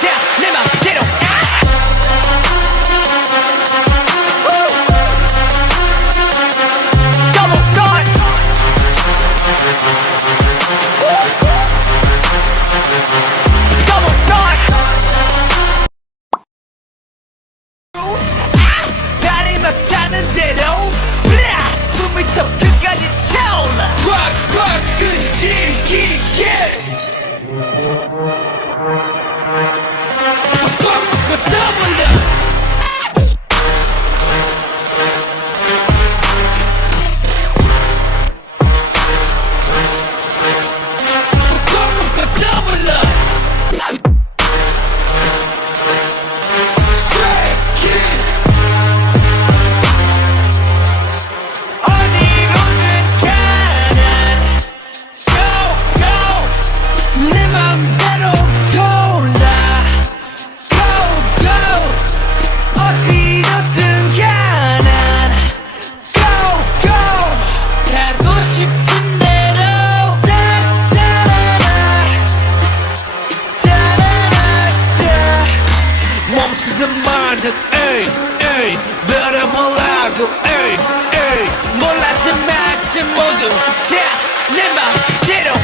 자, 내 맘대로 Double dot Double dot 날이 막 타는 대로 숨이 더 끝까지 차올라 꽉꽉 끈질기게 더 먹고 더블러 몰랐던 마침 모두 자, 내 맘대로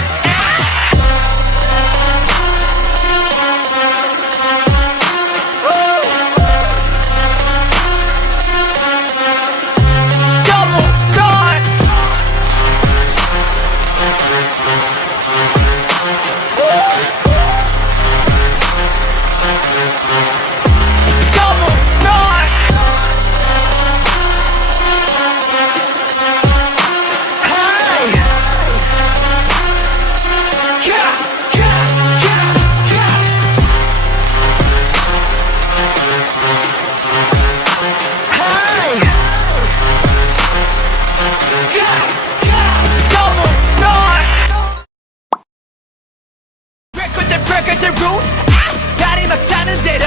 날이 막 타는 대로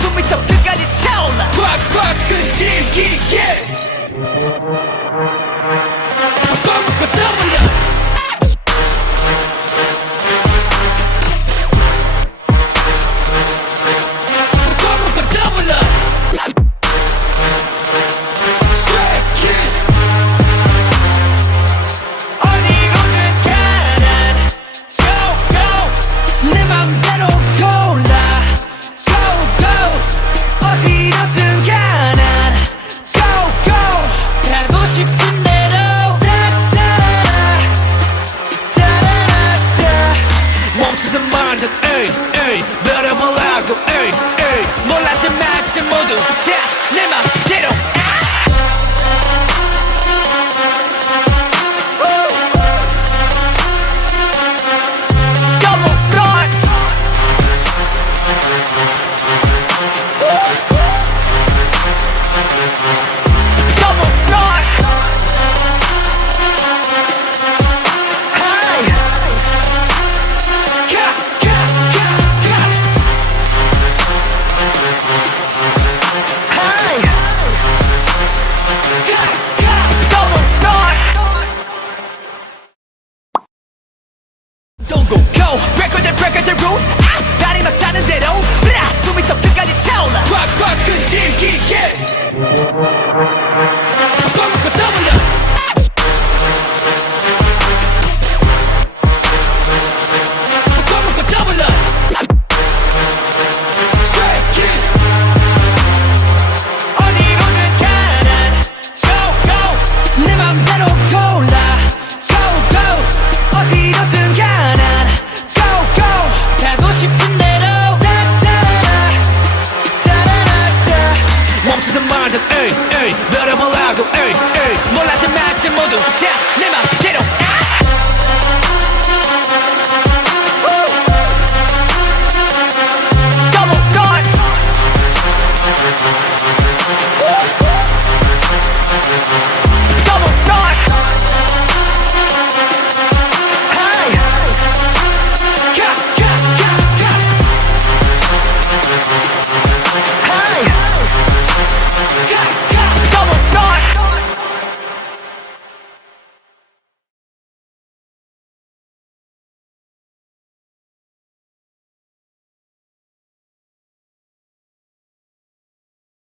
숨이 더 끝까지 차올라 꽉꽉 끈질기게 더 먹고 더블러 더 먹고 더블러 어디로든 가난 Go go 내 맘대로 골라 Go go 어디로든 가난 Go go 가고 싶은 대로 따따라라 따라라따 멈추든 말든 에이 에이 별어보라고 에이 에이 몰랐던 마침 모두 자, 내 맘대로 Don't go go break the rules 날이 막 타는 대로 숨이 더 끝까지 차올라 꽉꽉 끈질기게 더 먹고 더블러 더 먹고 더블러 어디로든 가난 Go go 내 맘대로 골라 Go go 어디로든 가난 Go go 가고 싶은 대로 따따라라 따라라따 멈추든 말든 에이 에이 별어보라고 에이 에이 몰랐던 마침 모두 자, 내 맘대로